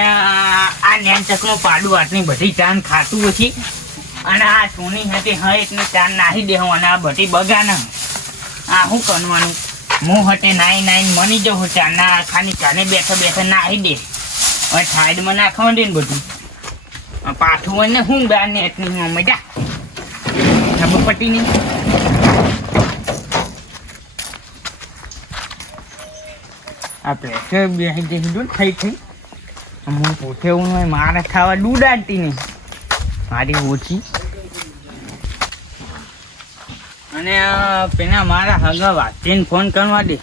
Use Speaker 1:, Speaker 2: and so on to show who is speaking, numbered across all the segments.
Speaker 1: આ નેમ ચકનું પાડું, આટલી બધી ચાન ખાતું પછી અને આ સોની હતી, હા, એટલે ચાન નાહી દેવાનું આ બધી બગાના. આ શું કરવાનું? હું હટે નાઈ નાઈ મની જવું ચાન ના ખાની ચાને બેઠા બેઠા નાહી દે. હવે સાઈડમાં નાખવા દે ને બધું. પાછું હોય ને હું બાર ને એટલી મજા. ખબર પટી નહીં. આ પ્રેશર બે થઈ થઈ હું પોતે હું હોય મારે ખાવા દૂડાડતી નહીં. મારી ઓછી. અને પેલા મારા હગા વાંચીને ફોન કરવા દે.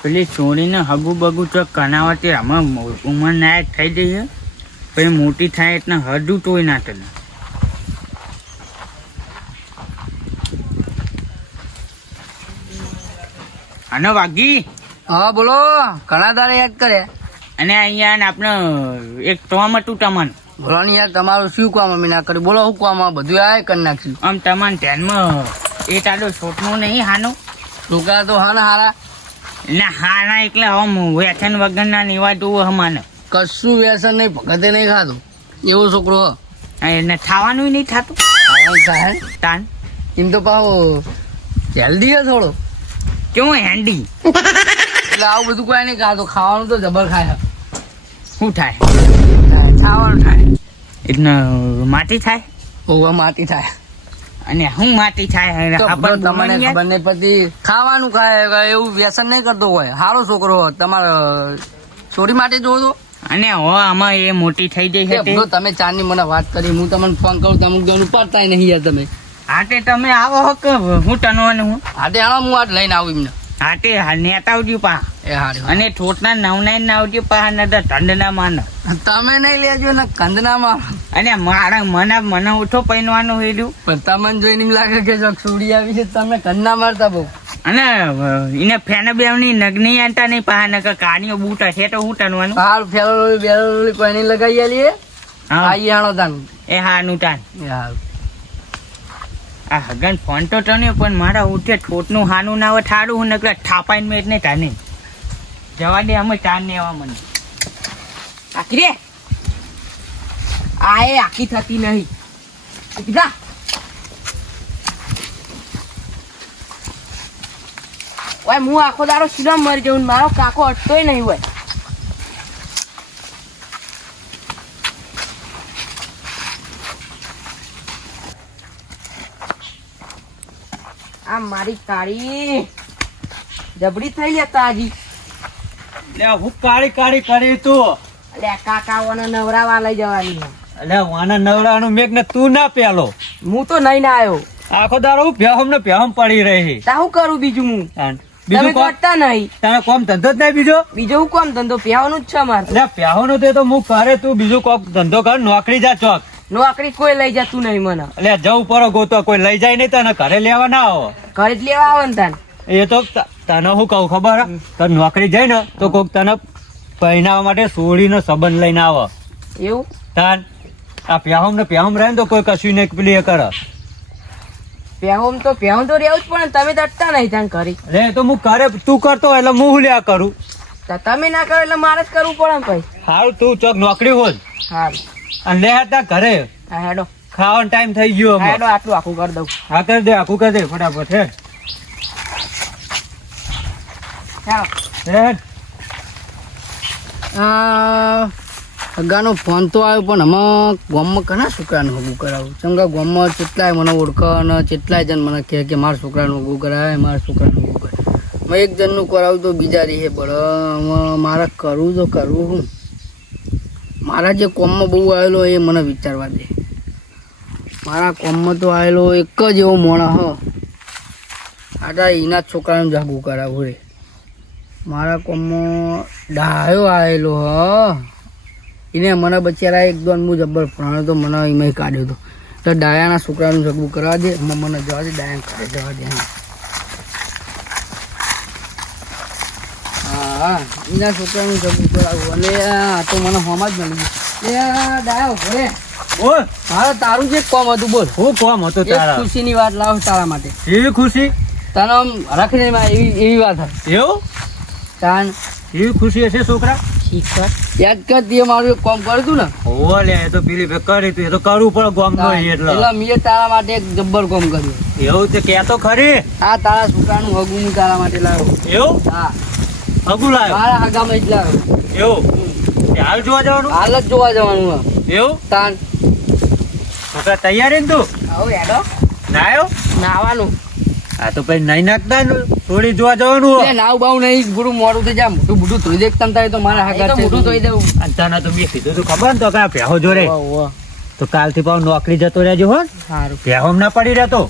Speaker 1: પેલી છોડીને હગુ બગુ ચોક કનાવતી આમાં ઉંમર નાયક થઈ જઈએ પછી મોટી થાય એટલે હજુ તોય ના તને આનો વાગી
Speaker 2: હા, બોલો. ઘણા દાડે યાદ કરે
Speaker 1: અને અહીંયા આપણે એક ટોમ હતું તમન
Speaker 2: બોલો યાર તમારું શું કામ? અમે ના કર્યું. બોલો શું કામ? બધું આ કરી નાખ્યું.
Speaker 1: આમ ટમન ધ્યાનમાં એ તાડો છોટનું નહીં હાનું?
Speaker 2: છોકરા તો હા હારા.
Speaker 1: ના હારા એટલે હમ વેચન વગરના નિવાતું હમાને
Speaker 2: કશું વ્યસન નહીં ભગતે નહીં ખાતું એવો છોકરો.
Speaker 1: એને ખાવાનું નહીં થતું? તાન.
Speaker 2: એમ તો પાહો હેલ્ધી હે થોડો.
Speaker 1: કેવું હેન્ડી?
Speaker 2: એટલે આવું બધું કોઈ નહીં ખાતું. ખાવાનું તો જબર ખાય.
Speaker 1: શું થાય?
Speaker 2: ખાવાનું થાય.
Speaker 1: એટલે માટી થાય?
Speaker 2: ઓવા માટી થાય.
Speaker 1: અને હું માટી થાય?
Speaker 2: તો તમને? ખબર નહીં પછી ખાવાનું ખાય એવું વ્યસન નહીં કરતો હોય. સારો છોકરો તમારે ચોરી માટે જોવો તો.
Speaker 1: અને હો આમાં એ મોટી થઈ જઈ
Speaker 2: છે તમે ચાંદની મને વાત કરી હું તમને ફોન કરું તમે ગણ ઉપાડતા નહીં યાર તમે.
Speaker 1: આટે તમે આવો હો કે હું ટનવાનું હું?
Speaker 2: આટે હાલો હું આટ લઈને આવું એમને.
Speaker 1: હાટે નેતા આવજો પા. અને ઠોટના નવનાઈ ના આવજો પા ને તો ઠંડ ના માન
Speaker 2: તમે નહીં લેજો ને કંદનામાં
Speaker 1: અને મારા મને મને ઉઠો પહેરવાનું હેડ્યું
Speaker 2: પણ તમને જોઈને એમ લાગે કે જો છોડી આવી છે તમે કંદના મારતા બહુ.
Speaker 1: અને એને ફેન બેવની નગની આંટા નહીં પા ને કાનીઓ બૂટ હશે તો હું તનવાનું?
Speaker 2: હાલ ફેલોલી બેલોલી કોઈ નહીં લગાવી આલીએ.
Speaker 1: હા.
Speaker 2: આઈ હાણો તાન.
Speaker 1: એ હા નું તાન.
Speaker 2: એ હાલ
Speaker 1: આ હગન ફોન તો તને પણ મારા ઉઠે ઠોટનું હાનું ના હોય, ઠાડું હું નકલા ઠાપાઈને મેં ને તાને જવા દે અમે ચાર ને એવા મને.
Speaker 3: આખી રે. આ એ આખી થતી નહીં. કીધા ઓય, હું આખો દારો સીધો મરી જઉં મારો કાકો અટતોય નહીં હોય. આ મારી કાળી. જબડી થઈ લે તાજી.
Speaker 4: લે હું કાળી કાળી કરી તું.
Speaker 3: કાકા કાકાઓને નવરાવા લઈ જવાની.
Speaker 4: અલે વાના નવરાનું મેક ને તું ના પેલો.
Speaker 3: હું તો નહીં ના આવ્યો.
Speaker 4: આખો દારો હું ભેહમ ને ભેહમ પડી રહી.
Speaker 3: તા હું કરું બીજું હું.
Speaker 4: બીજું
Speaker 3: કરતા નહીં.
Speaker 4: તને કોમ ધંધો જ નહીં બીજો?
Speaker 3: બીજો હું કોમ ધંધો? પ્યાવાનું જ છે મારે
Speaker 4: એટલે પ્યાહોનો તે તો હું કરે તું બીજું કોક ધંધો કર નોકરી જા ચોક.
Speaker 3: નોકરી કોઈ લઈ જતું નહીં મને.
Speaker 4: એટલે જવું પરો ગોતો કોઈ લઈ જાય નહીં તને ઘરે લેવા ના આવો.
Speaker 3: ઘરે જ લેવા આવે ને તને.
Speaker 4: એ તો તને હું કહું ખબર? હે? તને નોકરી જાય ને તો કોક તને પહેરાવા માટે સોળીનો સંબંધ લઈને આવો.
Speaker 3: એવું?
Speaker 4: તાન આ પ્યાહમ ને પ્યાહમ રહે ને તો કોઈ કશું નહીં પેલી એ કરે.
Speaker 3: પ્યાહોમ તો પ્યાહોમ તો રહેવું જ પણ તમે દટતા નહીં તાન કરી
Speaker 4: લે તો હું કરે તું કરતો એટલે હું લ્યા કરું?
Speaker 3: તા તમે ના કરો એટલે મારે જ કરવું પડે ને ભાઈ.
Speaker 4: હારું તું ચોક નોકરી હોત
Speaker 3: હારું.
Speaker 4: અને લે હતા ઘરે.
Speaker 3: હા હેડો.
Speaker 4: ખાવાનો ટાઈમ થઈ ગયો
Speaker 3: હા, હેડો આટલું આખું કરી દઉં.
Speaker 4: હા કરી દે આખું કરી દે ફટાફટ હે.
Speaker 3: હેડો
Speaker 2: અગાનો ફોન તો આવ્યો પણ આમાં ગામમાં ઘણા છોકરાને હગું કરાવું. ચંગા ગામમાં કેટલાય મને ઓળખે અને કેટલાય જણ મને કહે કે મારા છોકરાનું હગું કરાવે મારા છોકરાનું હગું કરાવે મેં એક જણનું કરાવું તો બીજા રહે પણ મારે કરવું તો કરવું હું. મારા જે કોમમાં બહુ આવેલો એ મને વિચારવા દે. મારા કોમમાં તો આવેલો એક જ એવો મોણા, હ. આટા એના છોકરાનું જ હગું કરાવું રે. મારા કોમમાં ડાયો આવેલો, હ. એને મને બચારા એક દોન હું જબ્બર ભણાયો તો મને એમાં કાઢ્યો હતો તો ડાયાના છોકરાનું જગવું કરવા દે મને જવા દે ડાયા કરે જવા દે હા એના છોકરાનું જમવું કરાવું. અને આ તો મને હોમાં જ મળી ગયું. એ ડાયો ભલે
Speaker 4: બોલ
Speaker 2: મારે તારું જે કોમ હતું બોલ.
Speaker 4: હું કોમ હતો તારા?
Speaker 2: ખુશીની વાત લાવ તારા માટે.
Speaker 4: એવી ખુશી?
Speaker 2: તને આમ રાખીને એવી એવી વાત હતી.
Speaker 4: એવું?
Speaker 2: તાન.
Speaker 4: એવી ખુશી હશે છોકરા?
Speaker 2: યાદ કર તે મારું એક કામ કરતું ને.
Speaker 4: હોવે લે એ તો પેલી કરી તું. એ તો કરવું પડે ગોમ નો એટલે
Speaker 2: એટલે મેં તારા માટે એક જબ્બર કામ કર્યું.
Speaker 4: એવું તે કે તો ખરી?
Speaker 2: આ તારા છોકરાનું હગું તારા માટે લાવ્યો
Speaker 4: એવું?
Speaker 2: હા.
Speaker 4: અગુ લાયો
Speaker 2: મારા હગામાં જ લાવ્યો
Speaker 4: એવું? હાલ જોવા જવાનું?
Speaker 2: હાલ જ જોવા જવાનું
Speaker 4: એવું?
Speaker 2: તાન.
Speaker 4: છોકરા તૈયાર ને તું?
Speaker 3: આવો હેડો.
Speaker 4: નાયો?
Speaker 3: નાવાનું.
Speaker 4: આ તો પછી નહીં નાખતા થોડી જોવા જવાનું
Speaker 2: એ નાવ બાવ નહીં ગુરુ મોડું થઈ જાય મોટું મોટું ધોઈ દેખતા થાય તો મારા હગા
Speaker 3: તો ધોઈ દઉં.
Speaker 4: અને તો મેં કીધું તું ખબર ને તો કે ભેહો
Speaker 3: વાહ.
Speaker 4: તો કાલથી પાવ નોકરી જતો રહેજો હો.
Speaker 3: સારું.
Speaker 4: ભેહો ના પડી રહેતો.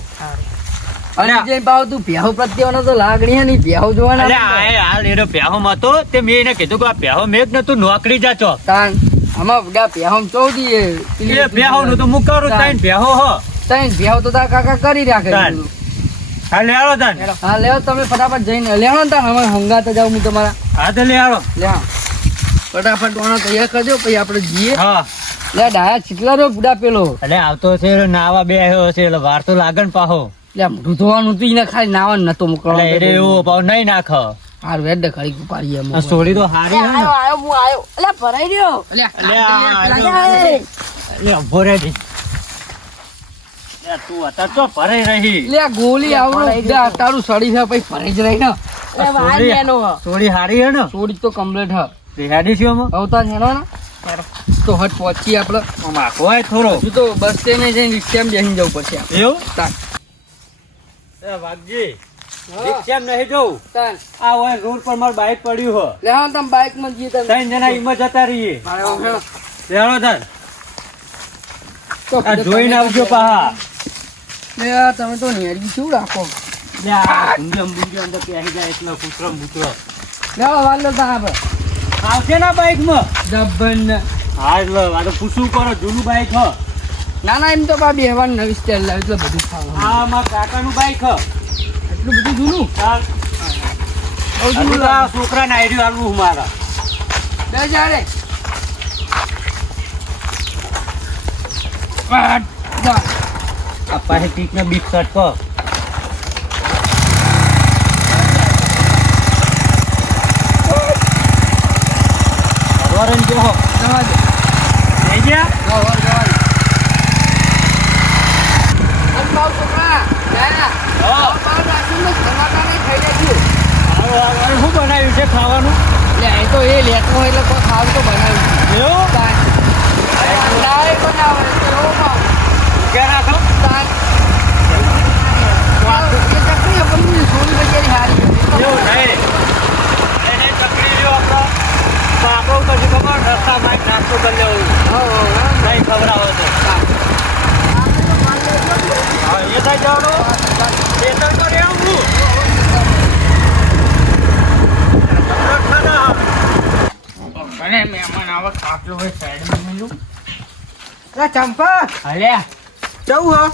Speaker 2: અને જે પાવ તું પ્રત્યેનો તો લાગણી
Speaker 4: અલે
Speaker 2: જોવાના
Speaker 4: આ હાલ એનો ભેહો હતો તે મેં એને કીધું કે આ મેઘ ને તું નોકરી જા ચો
Speaker 2: તાન આમાં બધા પ્યાહો ચૌદી એ
Speaker 4: ભેહો નું તો હું કરું તાઈન ભેહો હો.
Speaker 2: તાન પ્યાહો તો તારા કાકા કરી રાખે
Speaker 4: હા લે આવો તાન.
Speaker 2: હા લેવો તમે ફટાફટ જઈને લેવો ને તાન અમે હંગાતા જાવ હું તમારા.
Speaker 4: હા તો લે આવો.
Speaker 2: લે ફટાફટ ઓનો તૈયાર કરજો પછી આપણે જઈએ.
Speaker 4: હા.
Speaker 2: લે ડાયા ચીટલા નો બુડા પેલો.
Speaker 4: એટલે આવતો છે નાવા બે છે એટલે વાર તો લાગે ને પાહો.
Speaker 2: મોઢું ધોવાનું હતું એને ખાલી નાવાનું નતો
Speaker 4: એટલે એને
Speaker 2: મોકલવાનું
Speaker 4: નહીં નાખ.
Speaker 2: હાર વેડ દે ખાલી પાડીએ
Speaker 4: સોડી તો હારી
Speaker 3: આયો આયો હું આયો. એટલે ભરાઈ રહ્યો
Speaker 4: લે આ-
Speaker 3: લાગે.
Speaker 4: લે ઊભો રે તું અત્યારે તો ભરાઈ રહી?
Speaker 2: લે ગોલી આવરો તારું સડી છે પછી ફરી જ રહી ને.
Speaker 4: સોડી- હારી હે ને?
Speaker 2: સોડી તો કમ્પ્લીટ હ.
Speaker 4: તે હેડી છે
Speaker 2: હેડો ને? તો હટ પહોંચી આપણે.
Speaker 4: આમ હોય થોડો.
Speaker 2: હજુ તો બસ સ્ટેન્ડ જઈને રિક્ષામાં બેસીને જવું પડશે.
Speaker 4: એવું?
Speaker 2: તાન.
Speaker 4: એ વાઘજી રિક્ષામાં નહીં જવું આ હોય રોડ પર મારું બાઈક પડ્યું હો.
Speaker 2: લે હા તમે બાઇકમાં જઈએ
Speaker 4: ત્રણ જણા ઈમાં જતા રહીએ.
Speaker 2: મારે આમ હેડો.
Speaker 4: લેવાનો તાર.
Speaker 2: તો
Speaker 4: આ જોઈને આવજો પાહા.
Speaker 2: લે તમે તો નેરી શું રાખો?
Speaker 4: લે આ ગુંજમ ગુંજમ અંદર પેહી જાય એટલે કૂતરો.
Speaker 2: લે આ વાલ આપણે
Speaker 4: આવશે ના બાઈકમાં
Speaker 2: જબ્બન
Speaker 4: હા એટલે આ પૂછવું કરો જૂનું બાઈક હ.
Speaker 2: ના ના એમ તો બા બેહવાનું નવી સ્ટાઈલ લાવી એટલે બધું ખાવાનું.
Speaker 4: આ મારા કાકાનું બાઈક હ.
Speaker 2: એટલું બધું જૂનું?
Speaker 4: ચાલ
Speaker 2: બહુ જૂનું
Speaker 4: આ છોકરાને આઈડિયો આલવું મારા.
Speaker 2: જાડે
Speaker 4: આ પાસે ટીક ને બીક શર્ટ પર વરણ જો હો.
Speaker 2: જવા દે.
Speaker 4: થઈ ગયા?
Speaker 2: છોકરા,
Speaker 4: શું બનાવ્યું છે ખાવાનું
Speaker 2: લે, એ તો એ લેતું હોય એટલે કોઈ ખાવું તો બનાવ્યું.
Speaker 4: એવું.
Speaker 2: અંડાએ બનાવે
Speaker 4: તો રાખો
Speaker 2: તાન. એ ચકરી આપણને સોની બજારી હારી છે.
Speaker 4: એવું નહીં એને ચકરી રહ્યો આપણો તો આપણો પછી ખબર રસ્તામાં એક નાસ્તો કરી લેવું
Speaker 2: હો, હો, હો.
Speaker 4: નહીં ખવડાવો તો
Speaker 2: તાન.
Speaker 4: હા એ થઈ જવાનું એ તો તો રહેવું
Speaker 1: અને મહેમાન આવા કાપ્યો હોય સાઈડમાં મેલું.
Speaker 3: અરે ચંપા.
Speaker 1: અલ્યા.
Speaker 3: જવું હો.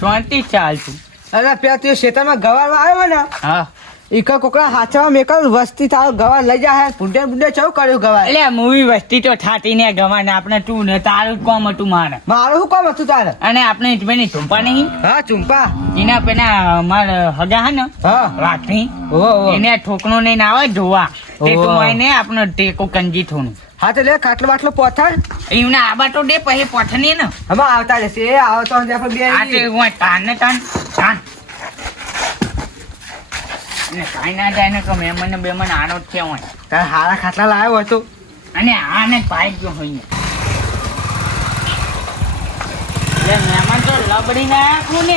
Speaker 1: શાંતિ ચાલતું
Speaker 3: અરે પેલા તું ખેતરમાં ગવાર આવ્યો ને
Speaker 1: હા.
Speaker 3: ઈકા કોકરા હાચવા મેકલ વસ્તી તારો ગવાર લઈ જાય ભૂંડે ભૂંડે ચવું કર્યું ગવાર.
Speaker 1: અલ્યા મૂવી વસ્તી તો થાતી ને ગવાને આપણે તું ને તારું કોમ હતું મારે.
Speaker 3: મારું શું કોમ હતું તારે?
Speaker 1: અને આપણે પેલી ટુંપા નહીં?
Speaker 3: હા ચુંપા.
Speaker 1: એના પેલા મારા હગા હે ને
Speaker 3: હા.
Speaker 1: રાખી. એને ઠોકણો ને આવે જોવા. તે તો
Speaker 3: ઓહો.
Speaker 1: આપણો ટેકો કંજી થોનું
Speaker 3: હા તો લે ખાટલો બાટલો પોથાડ
Speaker 1: એમને આબા તો દે પછી પોથની ને.
Speaker 3: હવે આવતા જશે. એ આવતો હશે આપણે બે
Speaker 1: આ તે હું તાન ને તાન તાન ને કાઈ ના જાય ને કે મહેમાન ને બેમાન આનો જ છે હોય.
Speaker 3: તાર હારા ખાટલા લાવ્યો હતો તો.
Speaker 1: અને આને પાઈ ગયો હોય લે મહેમાન તો લબડી ના. આખું ને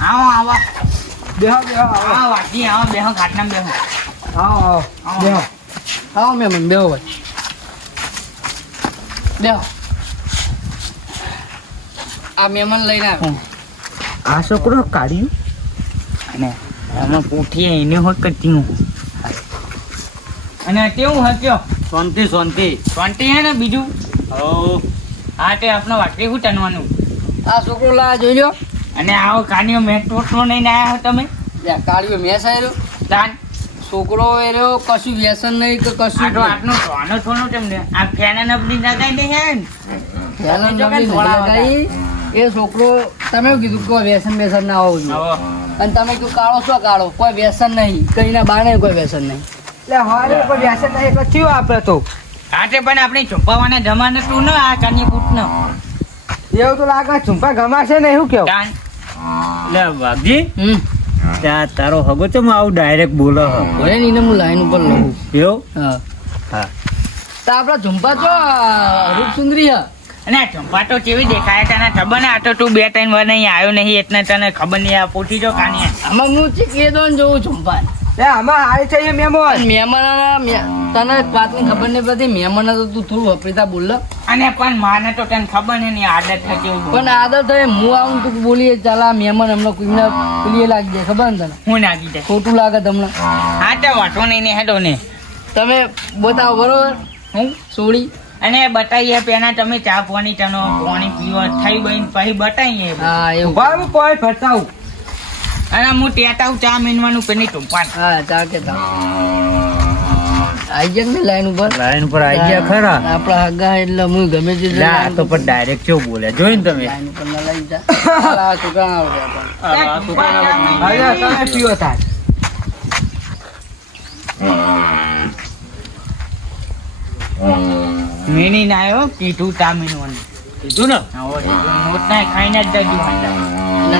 Speaker 1: આવો આવો.
Speaker 3: બેહો બેહો આવો.
Speaker 1: આવો વાટી આવો બેહો ખાટના બેહો.
Speaker 3: આવો આવો.
Speaker 1: આવો.
Speaker 3: બેહો.
Speaker 2: આવો મહેમાન બેહો ભાઈ બેહો આ મહેમાન લઈને આવ્યો
Speaker 3: આ છોકરો કાઢ્યું
Speaker 1: અને આમાં પૂઠી એને હોય કરતી હું અને કેવું હત્યો
Speaker 4: શાંતિ શાંતિ
Speaker 1: શાંતિ હે ને બીજું?
Speaker 4: હો
Speaker 1: હા તે આપણે વાટલી શું ટનવાનું
Speaker 2: આ છોકરો લા જોઈ લો
Speaker 1: અને આવો કાનિયો મેં ટોટલો નહીં આવ્યા હો તમે?
Speaker 2: લે, મેં આવ્યો
Speaker 1: તાન.
Speaker 2: છોકરો એનો કશું વ્યસન નહીં કે કશું
Speaker 1: આટલો આટલો સોનો સોનો કેમ ને આ ફેન નબળી લગાઈ દે હે ફેન
Speaker 2: નબળી લગાઈ. એ છોકરો તમે કીધું કે વ્યસન વ્યસન ના હોવું જોઈએ. અને તમે કીધું કાળો શું કાળો કોઈ વ્યસન નહીં. કઈ ના બાને કોઈ વ્યસન નહીં.
Speaker 3: એટલે હવારે કોઈ વ્યસન નહીં એટલે થયું આપણે તો.
Speaker 1: આજે પણ આપણે છુપાવાના જમાને તું ન આ કાની પૂટ ન
Speaker 3: એવું તો લાગે છુપા ગમાશે ને એવું કેવું
Speaker 4: લે વાઘજી.
Speaker 2: હમ.
Speaker 4: ત્યાં તારો હગો ચમ આવું ડાયરેક્ટ બોલો હ.
Speaker 2: ભલે ને હું લાઈન ઉપર લઉં.
Speaker 4: એવું?
Speaker 2: હા.
Speaker 4: હા.
Speaker 2: તો આપડા ઝુંપા તો રૂપ સુંદરી હા.
Speaker 1: અને આ ચંપા તો કેવી દેખાય તને? ખબર ને આ તો તું બે ત્રણ વાર નહીં આવ્યો નહીં એટલે તને ખબર નહીં આ પૂછી જો કાની
Speaker 2: આમાં હું ચીક એ દોન જોઉં ઝુંપા.
Speaker 3: લે આમાં હારી છે એ મેમોન
Speaker 2: મહેમાન તને વાતની ખબર નહીં પડતી મહેમાન તો તું થોડું વપરીતા બોલ
Speaker 1: અને પણ માને તો તને ખબર નહીં આદત થતી હોય
Speaker 2: પણ આદત હોય હું આવું તું બોલીએ ચાલા મહેમાન હમણાં કોઈને પેલી લાગી જાય ખબર ને તને?
Speaker 1: હું લાગી દે
Speaker 2: ખોટું લાગે તમને.
Speaker 1: હા તો વાંધો નહીં ને હેડો ને.
Speaker 2: તમે બતાવો બરોબર?
Speaker 1: હું?
Speaker 2: સોડી
Speaker 1: અને બતાવીએ પેલા તમે ચા પાણી તનો પાણી પીવો થઈ બહીને પછી બતાવીએ.
Speaker 2: હા એવું.
Speaker 3: ઊભા કોઈ ફરતાવું
Speaker 1: અને હું ટેટાવું ચા મીનવાનું પેલી ટૂંપાન
Speaker 2: હા ચા કે તા આઈ ગયા ને લાઈન ઉપર?
Speaker 4: લાઈન ઉપર આઈ ગયા ખરા.
Speaker 2: આપણા હગા એટલે હું ગમે તે
Speaker 4: લા તો પણ ડાયરેક્ટ કેવું બોલે. જોઈ ને તમે?
Speaker 2: લાઈન ઉપર ના લઈ જા. આ છોકરા આવડે આપણને.
Speaker 4: આ છોકરાના
Speaker 3: હવે તમે પીવો થાય
Speaker 1: મીની ના આવ્યો કીધું ચા મીનવાનું
Speaker 4: કીધું ને?
Speaker 1: નોટ ના ખાઈને જ જજો.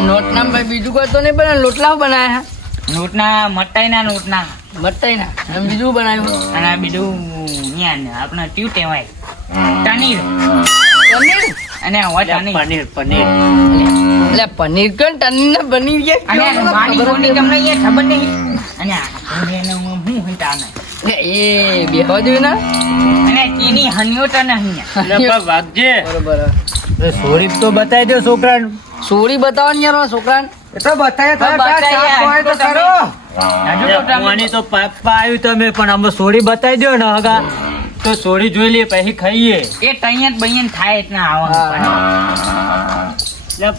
Speaker 2: નોટ ભાઈ બીજું કોઈ તો નહીં પણ લોટલા બનાયા
Speaker 1: નોટના મટાઈના નોટના.
Speaker 2: મટાઈના. ના બીજું બનાવ્યું?
Speaker 1: અને આ બીજું ન્યા ને આપણે ટ્યુ ટેવાય. પનીર.
Speaker 2: પનીર?
Speaker 1: અને હવે પનીર.
Speaker 4: પનીર પનીર.
Speaker 2: એટલે પનીર કણ ટનીર ને પનીર જે
Speaker 1: અને બોની
Speaker 2: નહીં.
Speaker 1: તમને એ ખબર નહીં. અને આ એને હું હું હંતાને
Speaker 2: એ બેહવા જોઈએ ને.
Speaker 1: અને તેની હન્યો તો નહીં.
Speaker 4: એટલે વાગજે.
Speaker 2: બરોબર.
Speaker 4: સોરી તો બતાવી દો છોકરાને.
Speaker 2: સોરી બતાવવાની યાર છોકરાને.
Speaker 3: તો બતાવે તો કરો
Speaker 1: હજુ તો
Speaker 4: આવ્યું તમે પણ અમે દો ને હગા. તો સોડી જોઈ લઈએ પછી ખાઈએ.
Speaker 1: એ તૈયાર બૈયન થાય એટલા આવવાનું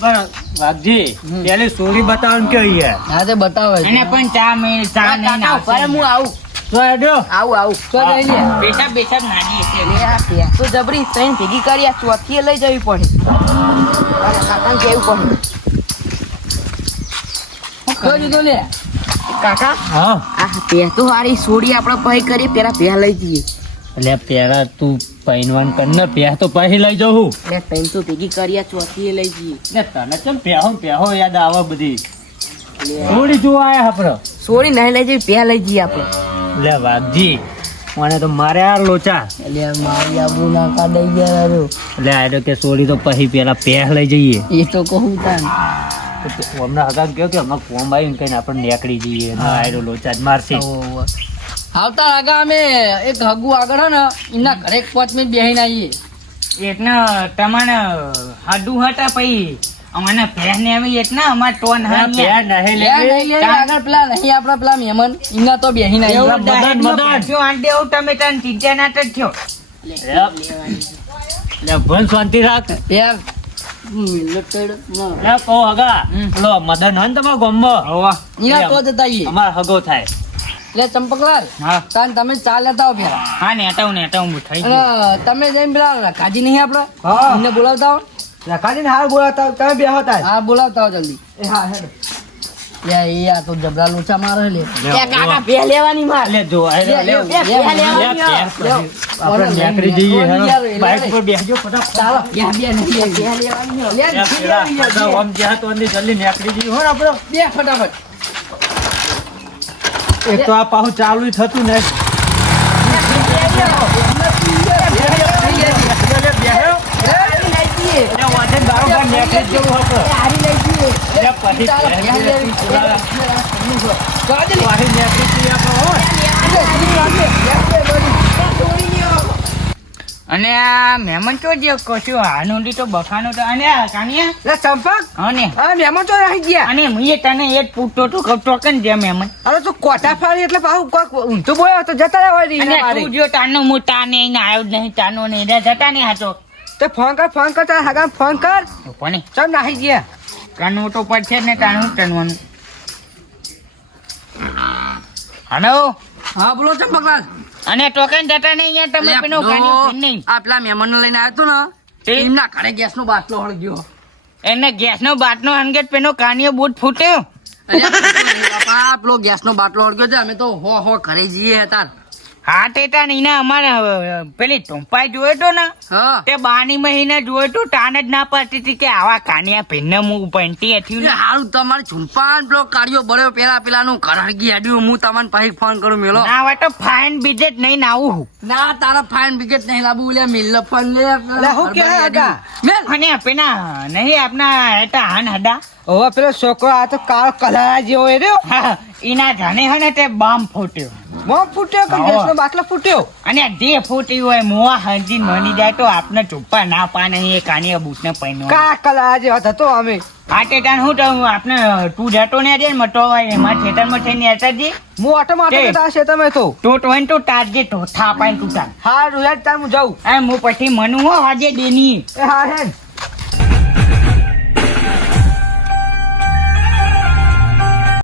Speaker 4: પણ. વાઘજી પેલી સોડી બતાવવાનું કે અહીંયા?
Speaker 2: હા તો બતાવે
Speaker 1: એને પણ ચા મેં ચા નહીં
Speaker 2: કાકા, હું આવું.
Speaker 4: તો હેડો
Speaker 2: આવું આવું. તો જઈ લે.
Speaker 1: બેઠા બેઠા નાની નાખીએ
Speaker 3: લે આ તો. જબરી ત્રણ ભેગી કરી આ ચોથી લઈ જવી પડે. અરે કેવું પડે?
Speaker 2: તો જુદો લે
Speaker 3: કાકા?
Speaker 4: હા.
Speaker 3: આ પે તો હારી સોડી આપણે પહી કરી પેલા પે લઈ જઈએ.
Speaker 4: એટલે પેલા તું પહેરવાન કર. ને પ્યા તો પછી લઈ જાઉં
Speaker 3: એટલે ત્રણ તો ભેગી કરી ચોથી લઈ જઈએ.
Speaker 4: ને તને કેમ પ્યાહો પ્યાહો યાદ આવે બધી? સોરી જોવા આયા આપડે
Speaker 3: સોડી નહીં લઈ જવી પે લઈ જઈએ આપણે.
Speaker 4: લે વાઘજી મને તો મારે આ લોચા.
Speaker 2: એટલે મારી આબુ ના દઈ ગયા.
Speaker 4: એટલે આ કે સોડી તો પછી પેલા પેહ લઈ જઈએ.
Speaker 2: એ તો કહું તાન.
Speaker 4: અમને હગા ગયો કે અમે કોમ આવીને કઈ આપણે નીકળી જઈએ આયરો લોચા જ મારશે.
Speaker 2: આવતા આગા અમે એક હગુ આગળ ને એમના ઘરે એક પાંચ મિનિટ બેહીને આવીએ.
Speaker 1: એટલે તમારે હાડું હતા પછી અમને ફેર ને આવી એટલે અમાર ટોન હા
Speaker 4: નહીં
Speaker 2: લે, આગળ પેલા નહીં આપડા પેલા મહેમાન એમના તો બેહીને ના
Speaker 1: એવું
Speaker 4: મદન, મદન.
Speaker 1: ભેંસ્યું આંટી એવું તમે તને ચિંતા ના જ થયો
Speaker 4: લે ભણ શાંતિ રાખ.
Speaker 2: યાર મિલત ના.
Speaker 4: કહો હગા. લો મદન હન તમારા ગામમાં?
Speaker 2: એના તો જતા આવીએ
Speaker 4: અમાર હગો થાય.
Speaker 2: લે ચંપકલાલ.
Speaker 1: હા.
Speaker 2: તાન તમે ચા લેતા આવો પેલા
Speaker 1: હા
Speaker 2: તમે જઈને પેલા કાજી નહીં આપડે?
Speaker 3: હા.
Speaker 2: બોલાવતા
Speaker 3: લખાજીને હાલ બોલાવતા તમે બે હતા
Speaker 2: હા બોલાવતા આવો જલ્દી.
Speaker 3: હા હેડો.
Speaker 2: લે એ આ તો જબરા લોચા મારે લે
Speaker 4: લે,
Speaker 3: કાકા બે લેવાની માર
Speaker 4: લે જો લે, લે,
Speaker 2: લે,
Speaker 4: લે,
Speaker 2: લે,
Speaker 4: લે,
Speaker 2: લે,
Speaker 4: લે,
Speaker 2: લે,
Speaker 4: લે,
Speaker 2: લે.
Speaker 4: આપણે નીકળી જઈએ હેડો. બાઇક પર બેસજો ફટાફટ
Speaker 2: ચાલો બે બે નહીં બે લેવાની લે,
Speaker 4: લે,
Speaker 2: બે
Speaker 4: પેલા
Speaker 2: લેવાની હો,
Speaker 4: બધા
Speaker 2: બે.
Speaker 4: આમ જ્યાં તો અંદર જલ્દી નીકળી જઈએ હો ને
Speaker 2: બે ફટાફટ
Speaker 4: એક તો આ પાછું ચાલુ થતું ને લે, પછી
Speaker 2: ચાલો,
Speaker 4: બે,
Speaker 2: બે
Speaker 4: બે,
Speaker 2: લેવી.
Speaker 4: પેલા
Speaker 2: જવા દે ને.
Speaker 4: પાછી નીકળી જઈએ આપણે, હો.
Speaker 1: અને આ મહેમાન તો જે કશું આનંદી તો બખાનો તો અને કાનિયા
Speaker 3: લે ચંપક
Speaker 1: હા ને
Speaker 3: મહેમાન તો રહી ગયા
Speaker 1: અને મુએ તને એ પૂછતો તું કબ ટોકન જે મહેમાન
Speaker 3: અરે તું કોટા ફાડી એટલે પાછું કોક ઊંધું બોલ્યો તો જતા રહેવા હોય
Speaker 1: અને
Speaker 3: મારી
Speaker 1: તું જો તાનો હું તાને એને આવ્યો જ નહીં તાનો ને એને જતા નહીં હાચો
Speaker 3: તો ફોન કર ફોન કર તારા હાગા ફોન કર
Speaker 1: પણ
Speaker 3: ચમ નાહી ગયા
Speaker 1: કનવું તો પડશે ને તાનું ટનવાનું. હલો?
Speaker 2: હા બોલો ચંપકલાલ
Speaker 1: અને ટોકન જતા નહીં યાર તમે પેલો ગાડી નહીં.
Speaker 2: આપલા મહેમાન લઈને આવ્યો
Speaker 1: તો?
Speaker 2: ને એમના ઘરે ગેસ નો બાટલો હળગ્યો
Speaker 1: એને ગેસ નો બાટલો અંગેટ પેલો કાનિયો બૂટ ફૂટ્યો.
Speaker 2: બાપા પેલો ગેસનો બાટલો હળગ્યો છે અમે તો હો હો ઘરે જઈએ તાર
Speaker 1: હા ટેટા ને એને અમારે પેલી ટુંપાઈ જોયો તો ને તે બાની મહિને જોયો તો તાન જ ના પડતી હતી કે આવા કાનિયા ભીને હું પંટી
Speaker 2: એ
Speaker 1: હતી
Speaker 2: હારું તમારે ઝુંપાન પેલો કાઢ્યો બળ્યો પેલા પેલા નું હળગી હાડ્યું હું તમને પાછી ફોન કરું મેલો.
Speaker 1: ના હોય તો ફાઇન બ્રિગેડ નહીં ના આવું
Speaker 2: ના તારા ફાઇન બ્રિગેડ નહીં લાવું લે મિલ ફોન લે
Speaker 5: લે, હું કે
Speaker 2: મેલ.
Speaker 1: અને પેલા નહીં આપના એટા હાન હડા.
Speaker 5: હવે પેલો છોકરો આ તો કાળ કલર જેવો એ રહ્યો.
Speaker 1: હા, ઈના જાને હે ને તે બામ ફૂટ્યો.
Speaker 5: બોમ્બ ફૂટ્યો કે ગેસનો બાટલો ફૂટ્યો?
Speaker 1: અને જે ફૂટ્યું હોય મોવા હજી મની જાય તો આપને ચોપ્પા ના પા નહીં એ કાનિયા બૂટને પહેરવાનો.
Speaker 5: કા કલર જેવો હતો અમે.
Speaker 1: આ ટાણ હું તો આપને તું જતો ને રે મટો હોય એમાં ખેતરમાં થઈને એસરજી
Speaker 5: હું ઓટો માટો? જતા હશે તમે તો.
Speaker 1: તો તો તાર ને તો તારજે તો થાપાઈને તું તાર.
Speaker 5: હા રોજ તાર હું જાઉં.
Speaker 1: એ હું પછી મનું હો આજે દેની
Speaker 5: હા હે